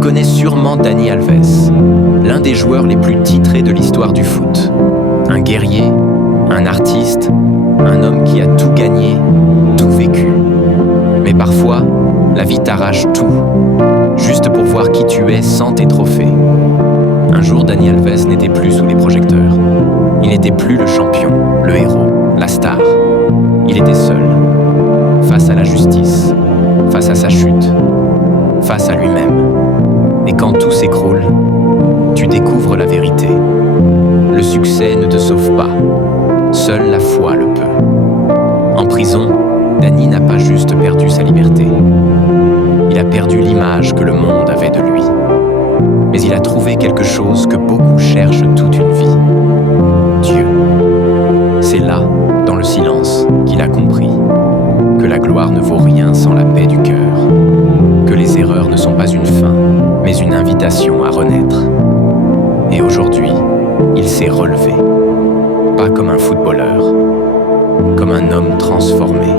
connais sûrement Dani Alves, l'un des joueurs les plus titrés de l'histoire du foot. Un guerrier, un artiste, un homme qui a tout gagné, tout vécu. Mais parfois, la vie t'arrache tout, juste pour voir qui tu es sans tes trophées. Un jour, Dani Alves n'était plus sous les projecteurs. Il n'était plus le champion, le héros, la star. Il était seul, face à la justice, face à sa chute, face à lui-même. Et quand tout s'écroule, tu découvres la vérité. Le succès ne te sauve pas, seule la foi le peut. En prison, Dani n'a pas juste perdu sa liberté. Il a perdu l'image que le monde avait de lui. Mais il a trouvé quelque chose que beaucoup cherchent toute une vie. Dieu. C'est là, dans le silence, qu'il a compris que la gloire ne vaut rien sans la paix du cœur, que les erreurs ne sont pas une fin, mais une invitation à renaître. Et aujourd'hui, il s'est relevé, pas comme un footballeur, comme un homme transformé,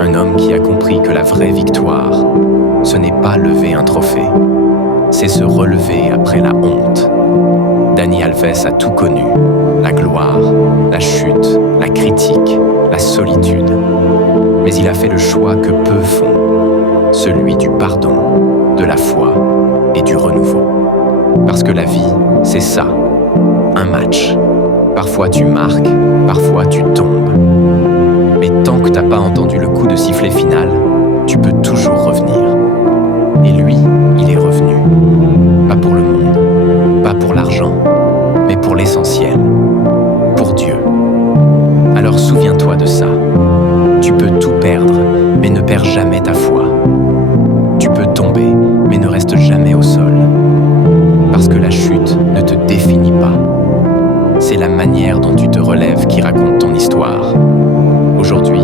un homme qui a compris que la vraie victoire, ce n'est pas lever un trophée, c'est se relever après la honte. Dani Alves a tout connu, la gloire, la chute, la critique, la solitude. Mais il a fait le choix que peu font, celui du pardon, de la foi et du renouveau. Parce que la vie, c'est ça, un match. Parfois tu marques, parfois tu tombes. Mais tant que t'as pas entendu le coup de sifflet final, tu peux toujours revenir. Et lui, il est revenu. Pas pour le monde, pas pour l'argent, mais pour l'essentiel, pour Dieu. Alors souviens-toi de ça. Tu peux tout perdre, mais ne perds jamais ta foi. Tu peux tomber, mais ne reste jamais au sol. Parce que la chute ne te définit pas. C'est la manière dont tu te relèves qui raconte ton histoire. Aujourd'hui,